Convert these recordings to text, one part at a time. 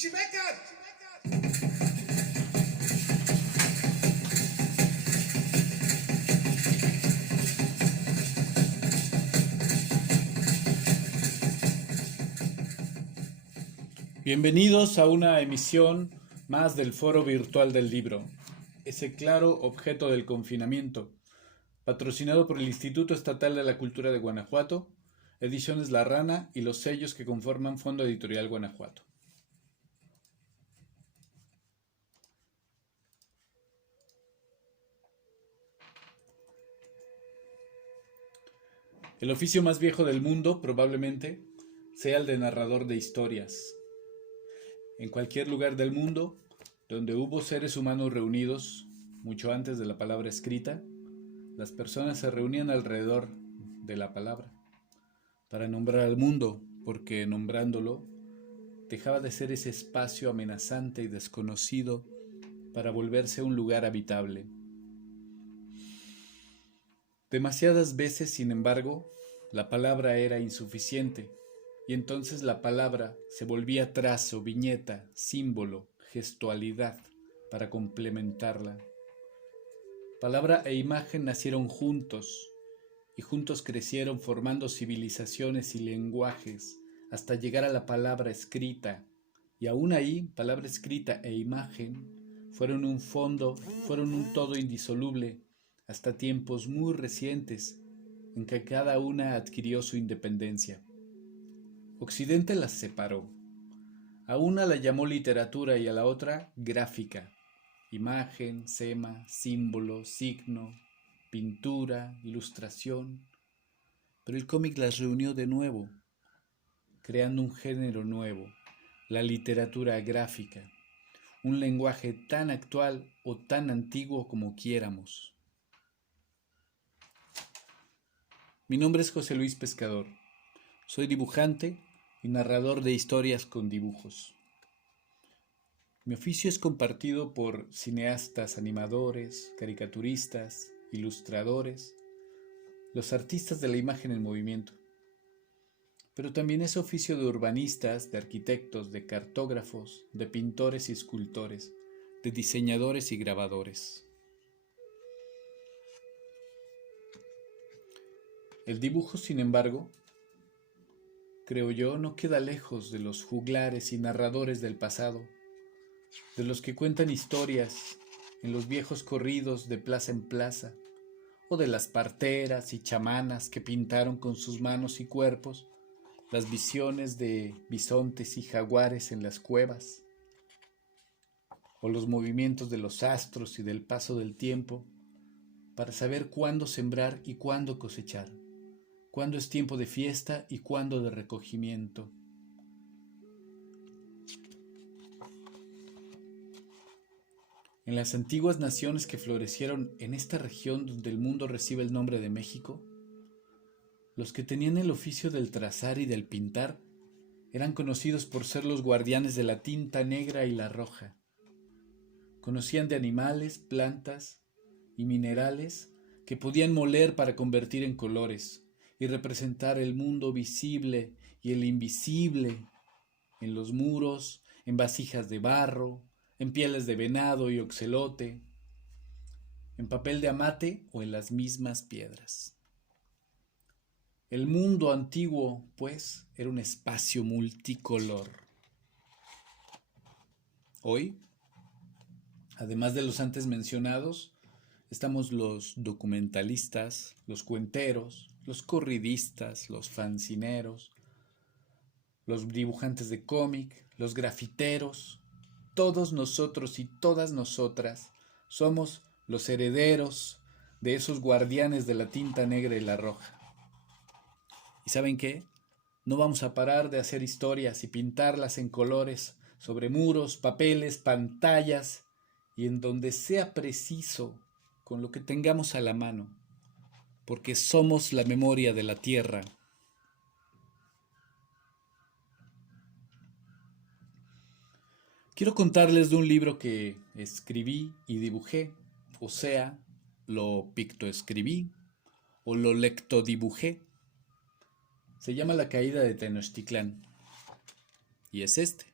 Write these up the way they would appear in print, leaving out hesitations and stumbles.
Chichimeca. Bienvenidos a una emisión más del Foro Virtual del Libro, ese claro objeto del confinamiento, patrocinado por el Instituto Estatal de la Cultura de Guanajuato, Ediciones La Rana y los sellos que conforman Fondo Editorial Guanajuato. El oficio más viejo del mundo, probablemente, sea el de narrador de historias. En cualquier lugar del mundo donde hubo seres humanos reunidos, mucho antes de la palabra escrita, las personas se reunían alrededor de la palabra para nombrar al mundo, porque nombrándolo dejaba de ser ese espacio amenazante y desconocido para volverse un lugar habitable. Demasiadas veces, sin embargo, la palabra era insuficiente, y entonces la palabra se volvía trazo, viñeta, símbolo, gestualidad para complementarla. Palabra e imagen nacieron juntos, y juntos crecieron formando civilizaciones y lenguajes hasta llegar a la palabra escrita, y aún ahí, palabra escrita e imagen fueron un todo indisoluble hasta tiempos muy recientes en que cada una adquirió su independencia. Occidente las separó. A una la llamó literatura y a la otra gráfica, imagen, sema, símbolo, signo, pintura, ilustración. Pero el cómic las reunió de nuevo, creando un género nuevo, la literatura gráfica, un lenguaje tan actual o tan antiguo como quiéramos. Mi nombre es José Luis Pescador. Soy dibujante y narrador de historias con dibujos. Mi oficio es compartido por cineastas, animadores, caricaturistas, ilustradores, los artistas de la imagen en movimiento. Pero también es oficio de urbanistas, de arquitectos, de cartógrafos, de pintores y escultores, de diseñadores y grabadores. El dibujo, sin embargo, creo yo, no queda lejos de los juglares y narradores del pasado, de los que cuentan historias en los viejos corridos de plaza en plaza, o de las parteras y chamanas que pintaron con sus manos y cuerpos las visiones de bisontes y jaguares en las cuevas, o los movimientos de los astros y del paso del tiempo para saber cuándo sembrar y cuándo cosechar, cuándo es tiempo de fiesta y cuándo de recogimiento. En las antiguas naciones que florecieron en esta región donde el mundo recibe el nombre de México, los que tenían el oficio del trazar y del pintar eran conocidos por ser los guardianes de la tinta negra y la roja. Conocían de animales, plantas y minerales que podían moler para convertir en colores y representar el mundo visible y el invisible en los muros, en vasijas de barro, en pieles de venado y ocelote, en papel de amate o en las mismas piedras. El mundo antiguo, pues, era un espacio multicolor. Hoy, además de los antes mencionados, estamos los documentalistas, los cuenteros, los corridistas, los fancineros, los dibujantes de cómic, los grafiteros. Todos nosotros y todas nosotras somos los herederos de esos guardianes de la tinta negra y la roja. ¿Y saben qué? No vamos a parar de hacer historias y pintarlas en colores sobre muros, papeles, pantallas y en donde sea preciso, con lo que tengamos a la mano, porque somos la memoria de la tierra. Quiero contarles de un libro que escribí y dibujé, o sea, lo pictoescribí o lo lectodibujé. Se llama La caída de Tenochtitlán y es este.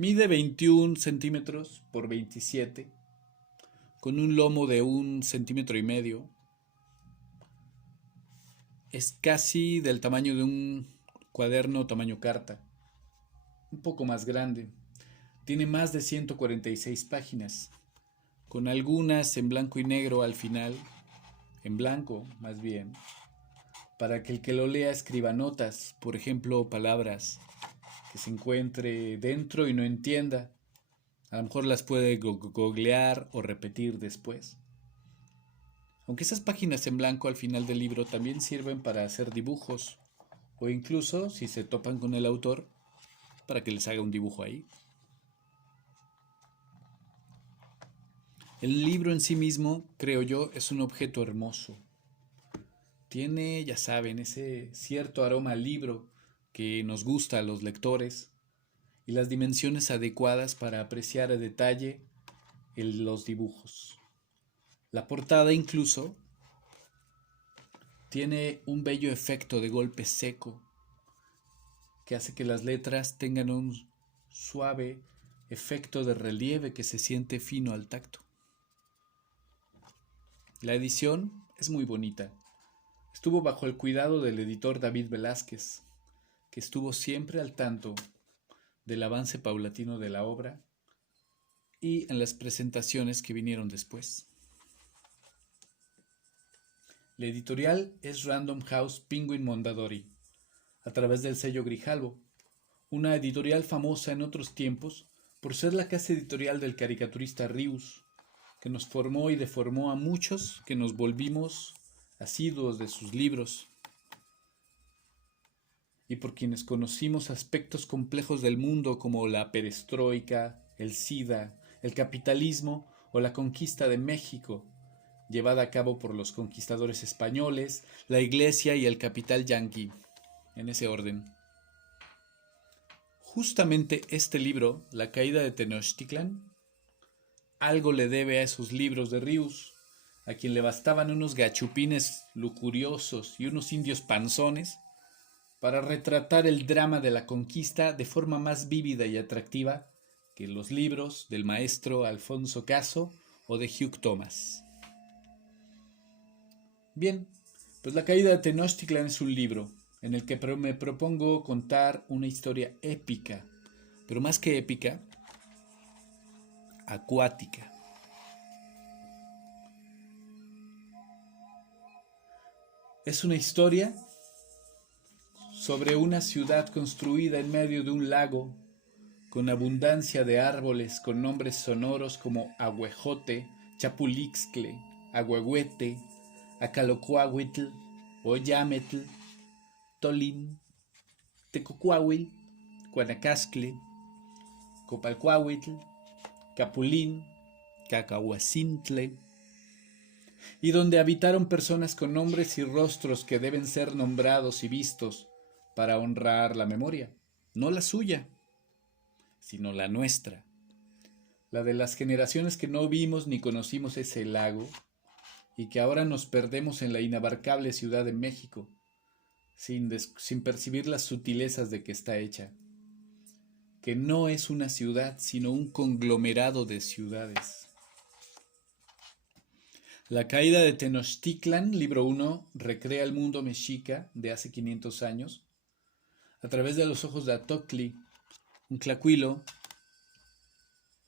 Mide 21 centímetros por 27, con un lomo de 1,5 centímetros. Es casi del tamaño de un cuaderno tamaño carta, un poco más grande. Tiene más de 146 páginas, con algunas en blanco y negro al final, en blanco más bien, para que el que lo lea escriba notas, por ejemplo, palabras que se encuentre dentro y no entienda. A lo mejor las puede googlear o repetir después. Aunque esas páginas en blanco al final del libro también sirven para hacer dibujos, o incluso, si se topan con el autor, para que les haga un dibujo ahí. El libro en sí mismo, creo yo, es un objeto hermoso. Tiene, ya saben, ese cierto aroma al libro que nos gusta a los lectores y las dimensiones adecuadas para apreciar a detalle los dibujos. La portada incluso tiene un bello efecto de golpe seco que hace que las letras tengan un suave efecto de relieve que se siente fino al tacto. La edición es muy bonita. Estuvo bajo el cuidado del editor David Velázquez, que estuvo siempre al tanto del avance paulatino de la obra y en las presentaciones que vinieron después. La editorial es Random House Penguin Mondadori, a través del sello Grijalbo, una editorial famosa en otros tiempos por ser la casa editorial del caricaturista Rius, que nos formó y deformó a muchos que nos volvimos asiduos de sus libros, y por quienes conocimos aspectos complejos del mundo como la perestroika, el SIDA, el capitalismo o la conquista de México, llevada a cabo por los conquistadores españoles, la iglesia y el capital yanqui, en ese orden. Justamente este libro, La caída de Tenochtitlan, algo le debe a esos libros de Rius, a quien le bastaban unos gachupines lujuriosos y unos indios panzones para retratar el drama de la conquista de forma más vívida y atractiva que los libros del maestro Alfonso Caso o de Hugh Thomas. Bien, pues La caída de Tenochtitlan es un libro en el que me propongo contar una historia épica, pero más que épica, acuática. Es una historia sobre una ciudad construida en medio de un lago, con abundancia de árboles con nombres sonoros como Ahuejote, Chapulixcle, Ahuehuete, Acalocuahuitl, Oyametl, Tolín, Tecocuahuil, Cuanacascle, Copalcuahuitl, Capulín, Cacahuacintle, y donde habitaron personas con nombres y rostros que deben ser nombrados y vistos para honrar la memoria, no la suya, sino la nuestra, la de las generaciones que no vimos ni conocimos ese lago y que ahora nos perdemos en la inabarcable Ciudad de México, sin percibir las sutilezas de que está hecha, que no es una ciudad, sino un conglomerado de ciudades. La caída de Tenochtitlan, libro 1, recrea el mundo mexica de hace 500 años a través de los ojos de Atocli, un tlacuilo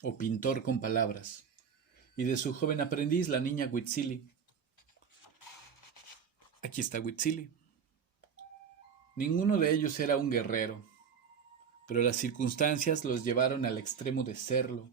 o pintor con palabras, y de su joven aprendiz, la niña Huitzili. Aquí está Huitzili. Ninguno de ellos era un guerrero, pero las circunstancias los llevaron al extremo de serlo.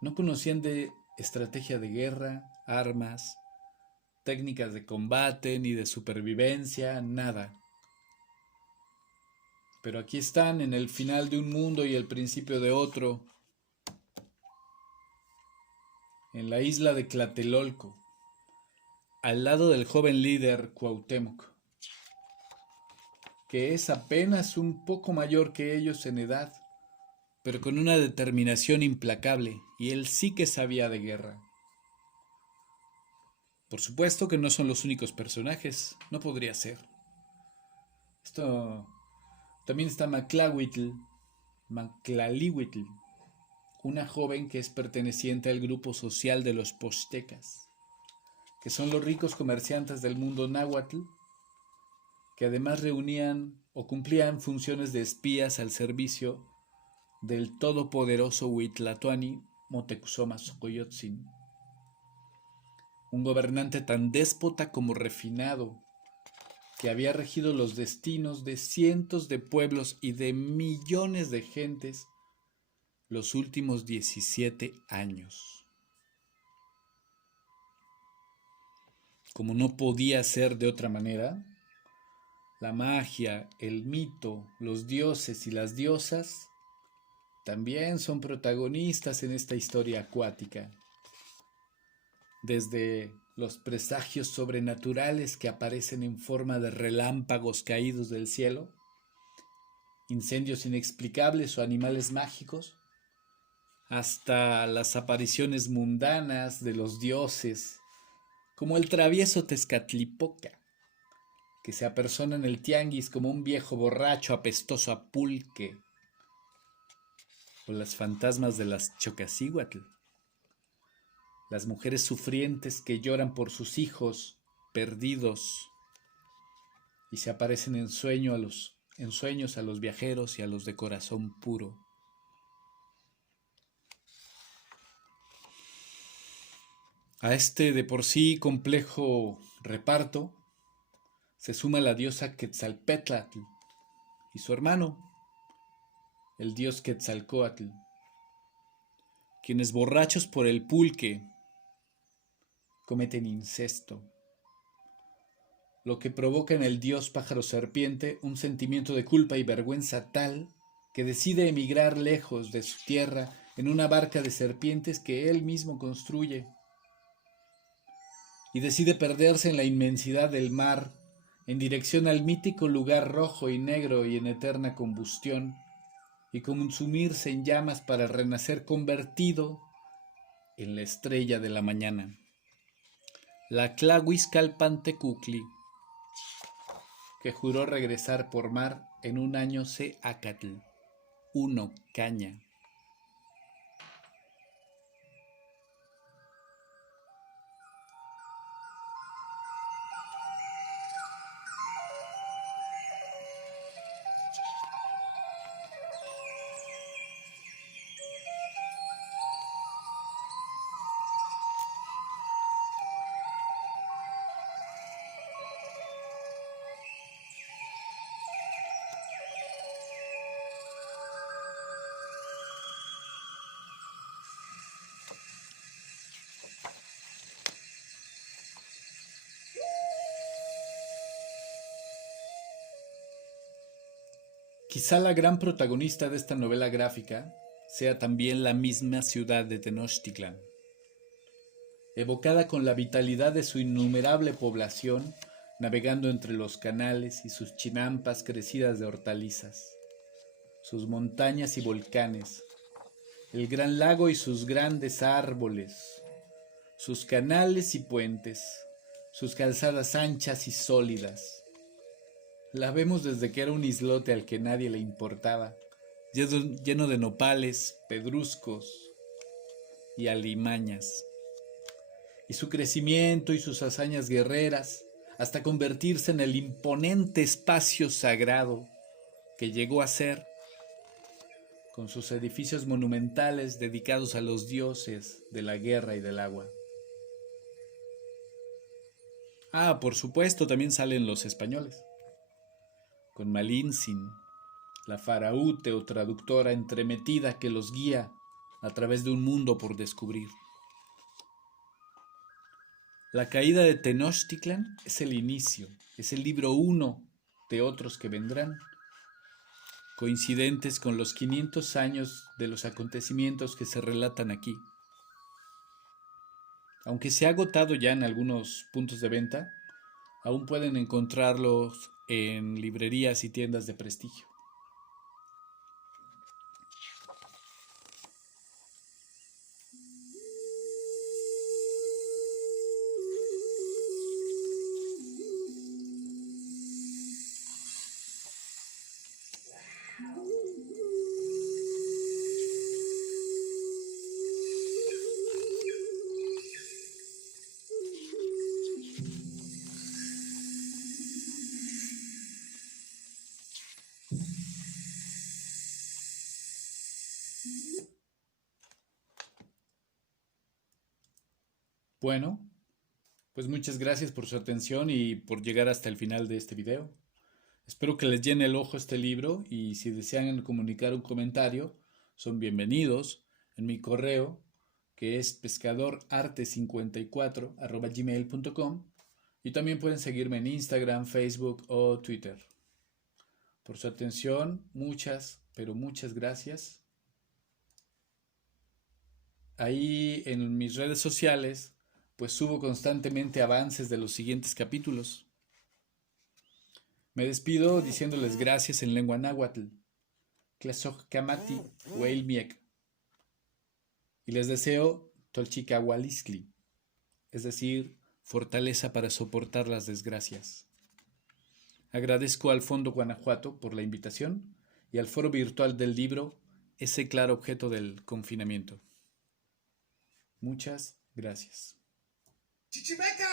No conocían de estrategia de guerra, armas, técnicas de combate ni de supervivencia, nada. Pero aquí están en el final de un mundo y el principio de otro, en la isla de Tlatelolco, al lado del joven líder Cuauhtémoc, que es apenas un poco mayor que ellos en edad, pero con una determinación implacable, y él sí que sabía de guerra. Por supuesto que no son los únicos personajes, no podría ser. También está Maclahuitl, Mactlalihuitl, una joven que es perteneciente al grupo social de los Pochtecas, que son los ricos comerciantes del mundo náhuatl, que además reunían o cumplían funciones de espías al servicio del todopoderoso Huitlatoani Moctezuma Xocoyotzin, un gobernante tan déspota como refinado, que había regido los destinos de cientos de pueblos y de millones de gentes los últimos 17 años. Como no podía ser de otra manera, la magia, el mito, los dioses y las diosas también son protagonistas en esta historia acuática. Desde los presagios sobrenaturales que aparecen en forma de relámpagos caídos del cielo, incendios inexplicables o animales mágicos, hasta las apariciones mundanas de los dioses, como el travieso Tezcatlipoca, que se apersona en el tianguis como un viejo borracho apestoso a pulque, o las fantasmas de las Xochicíhuatl, las mujeres sufrientes que lloran por sus hijos perdidos y se aparecen en sueños a los viajeros y a los de corazón puro. A este de por sí complejo reparto se suma la diosa Quetzalpétlatl y su hermano, el dios Quetzalcóatl, quienes borrachos por el pulque cometen incesto, lo que provoca en el dios pájaro serpiente un sentimiento de culpa y vergüenza tal que decide emigrar lejos de su tierra en una barca de serpientes que él mismo construye, y decide perderse en la inmensidad del mar en dirección al mítico lugar rojo y negro y en eterna combustión, y consumirse en llamas para renacer convertido en la estrella de la mañana, la Tlahuizcalpantecuhtli, que juró regresar por mar en un año Seacatl, uno caña. Quizá la gran protagonista de esta novela gráfica sea también la misma ciudad de Tenochtitlan, evocada con la vitalidad de su innumerable población, navegando entre los canales y sus chinampas crecidas de hortalizas, sus montañas y volcanes, el gran lago y sus grandes árboles, sus canales y puentes, sus calzadas anchas y sólidas. La vemos desde que era un islote al que nadie le importaba, lleno de nopales, pedruscos y alimañas, y su crecimiento y sus hazañas guerreras, hasta convertirse en el imponente espacio sagrado que llegó a ser, con sus edificios monumentales dedicados a los dioses de la guerra y del agua. Ah, por supuesto, también salen los españoles, con Malintzin, la faraute o traductora entremetida que los guía a través de un mundo por descubrir. La caída de Tenochtitlan es el inicio, es el libro 1 de otros que vendrán, coincidentes con los 500 años de los acontecimientos que se relatan aquí. Aunque se ha agotado ya en algunos puntos de venta, aún pueden encontrarlos en librerías y tiendas de prestigio. Bueno, pues muchas gracias por su atención y por llegar hasta el final de este video. Espero que les llene el ojo este libro y si desean comunicar un comentario, son bienvenidos en mi correo que es pescadorarte54@gmail.com y también pueden seguirme en Instagram, Facebook o Twitter. Por su atención, muchas, pero muchas gracias. Ahí en mis redes sociales, pues subo constantemente avances de los siguientes capítulos. Me despido diciéndoles gracias en lengua náhuatl, Tlazoc Camati Hueilmiec, y les deseo Tolchicahualiscli, es decir, fortaleza para soportar las desgracias. Agradezco al Fondo Guanajuato por la invitación y al foro virtual del libro Ese claro objeto del confinamiento. Muchas gracias. ¡Chichimeca!